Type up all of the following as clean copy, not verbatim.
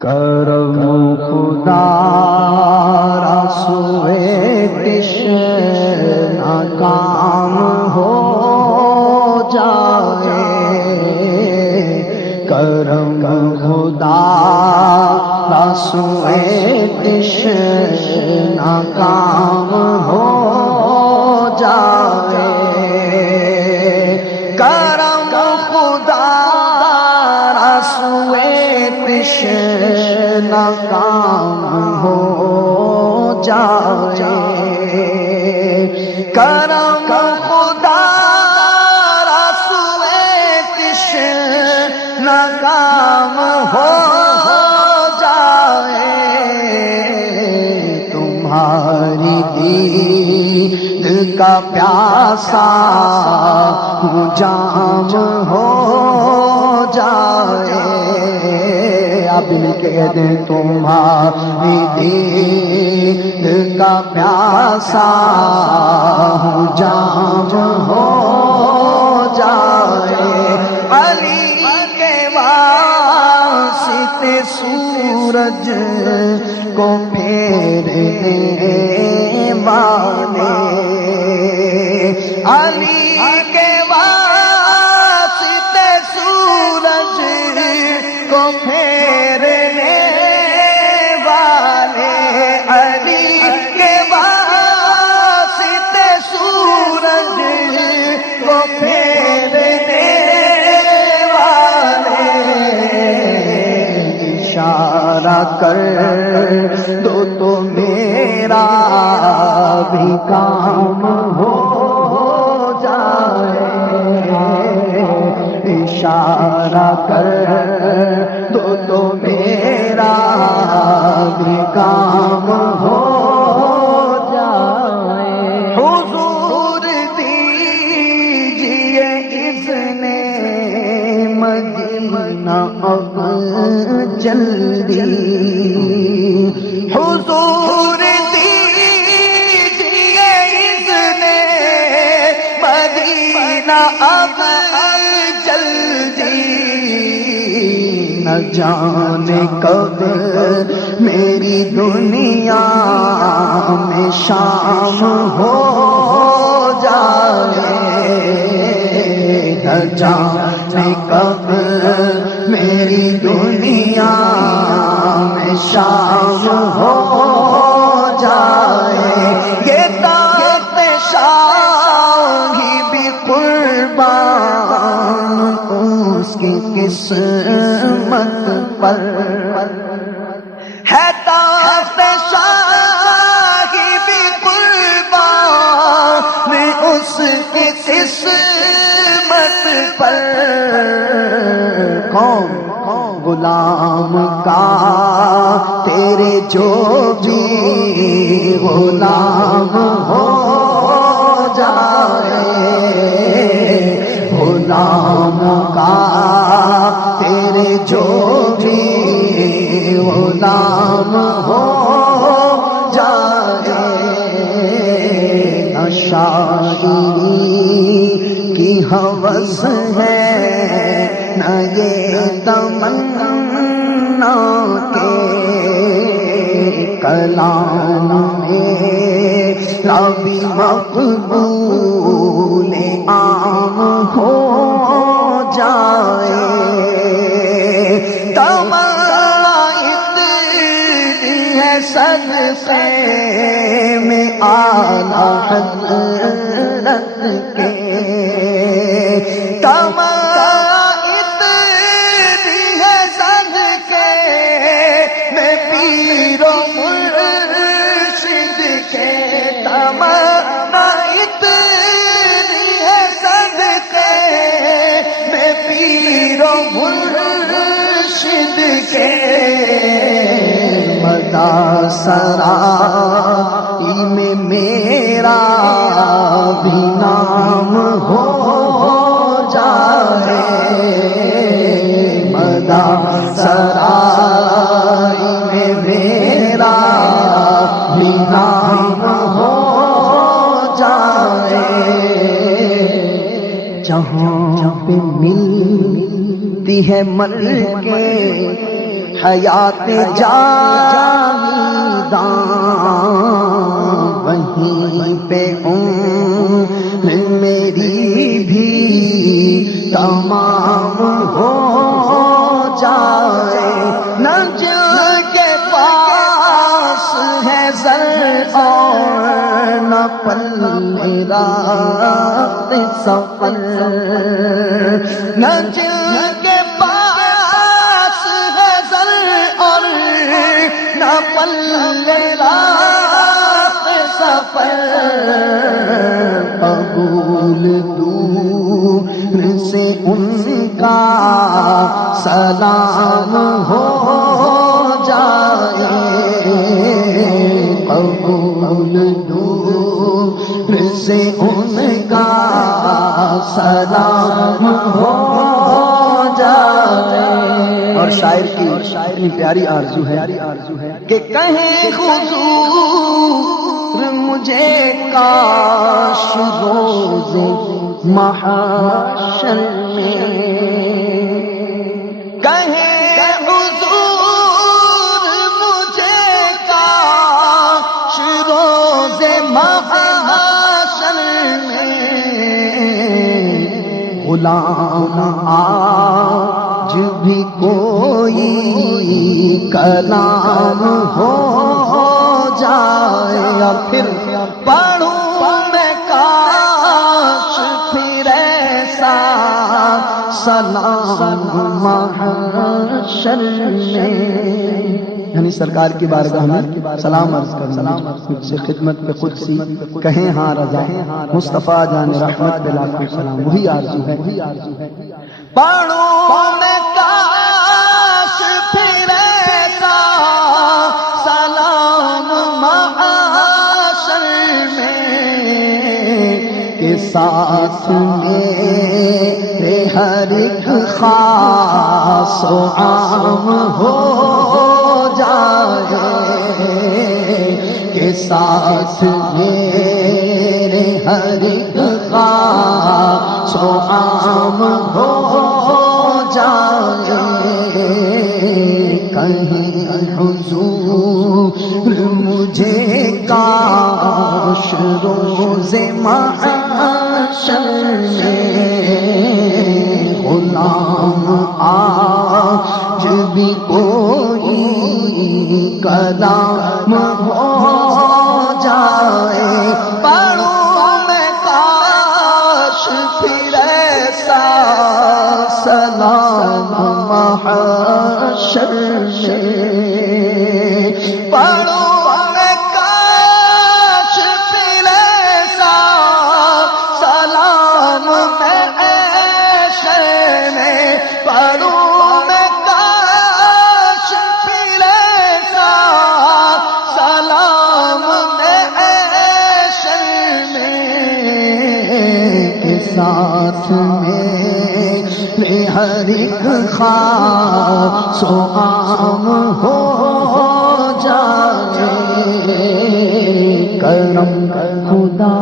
کرم خدا را سوئے کش ناکام ہو جائے، کرم خدا را سوئے کش ناکام ہو جائے، کرم خدا را سوئے کش ناکام ہو جائے، کرم خدا را سوئے کش ناکام ہو جائے، تمہاری دید کا پیاسا ہوں جام ہو جائے، آپ بھی مل کے کہہ دیں تمہاری دید کا پیاسا ہوں جام ہو جائے، علی کے واسطے سورج کو پھیرنے والے، علی کے واسطے سورج کو پھیرنے والے، علی کے واسطے سورج کو پھیرنے والے، اشارہ کر دو تو میرا بھی کام ہو جائے، اشارہ کر دو تو میرا بھی کام ہو جائے، حضور دیجئے اذن مدینہ اب جلدی، حضور دیجئے اذن مدینہ اب جلدی، نہ جانے کب میری دنیا میں شام ہو جائے، نہ جانے کب میری دنیا میں شام ہو جائے، یہ طاقت شاہی بھی قربان اس کی قسمت پر ہے، طاقت شاہی بھی قربان اس کی قسمت پر، کون غلام کا تیرے جو بھی غلام ہو جائے، غلام کا تیرے جو بھی غلام ہو جائے، نہ شاعری کی ہوس ہے نہ یہ تمنا کے کلام میرا بھی مقبول عام ہو جائے، تمنا اتنی ہے صدقے میں اعلیٰ حضرت کے، تمنا اتنی ہے صدقے میں پیر و مرشد کے، تمنا اتنی ہے صدقے میں پیر و مرشد کے، مدہ سرائی میں میرا بھی نام ہو جائے، مدہ سرائی میں میرا بھی نام ہو جائے، جہاں پہ ملتی ہے مل کے حیات جاویداں وہیں پہ میری بھی تمام ہو جائے، نہ جل کے پاس ہے زر اور نہ پلے رات سفر، نہ جل کے پاس ہے زر اور نہ پلے رات سفر، قبول دور سے ان کا سلام ہو جائے، قبول دور سے ان کا سلام ہو جائے۔ اور شاعر کی اتنی پیاری آرزو ہے کہ کہیں حضور مجھے کاش روز محشر میں، کہیں حضور مجھے کاش روز محشر میں، غلام آج بھی کوئی کلام ہو جائے، اور پھر پڑھوں میں کاش پھر ایسا سلام محشر میں، یعنی سرکار کی بارگاہ میں سلام عرض کرنا، مجھ سے خدمت پہ قدسی کہیں ہاں رضا، مصطفیٰ جان رحمت پہ لاکھوں سلام، وہی آرزو ہے۔ پڑھوں میں کاش پھر ایسا سلام محشر میں کہ ساتھ میرے ہر ایک خاص و عام ہو جائے، کہ ساتھ میرے ہر ایک خاص و عام ہو جائے، کہیں حضور مجھے کاش روز محشر میں، غلام آج بھی کوئی کلام ہو جائے، پڑھوں میں کاش پھر ایسا سلام محشر میں، پڑھوں میں کاش پھر ایسا سلام محشر میں، پڑھوں میں کاش پھر ایسا سلام محشر میں، کہ ساتھ میں ہر ایک خاص و عام ہو جائے، کرم خدا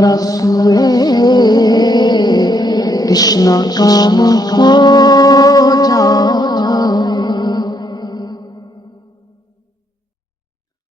رسوئے کشنا کام ہو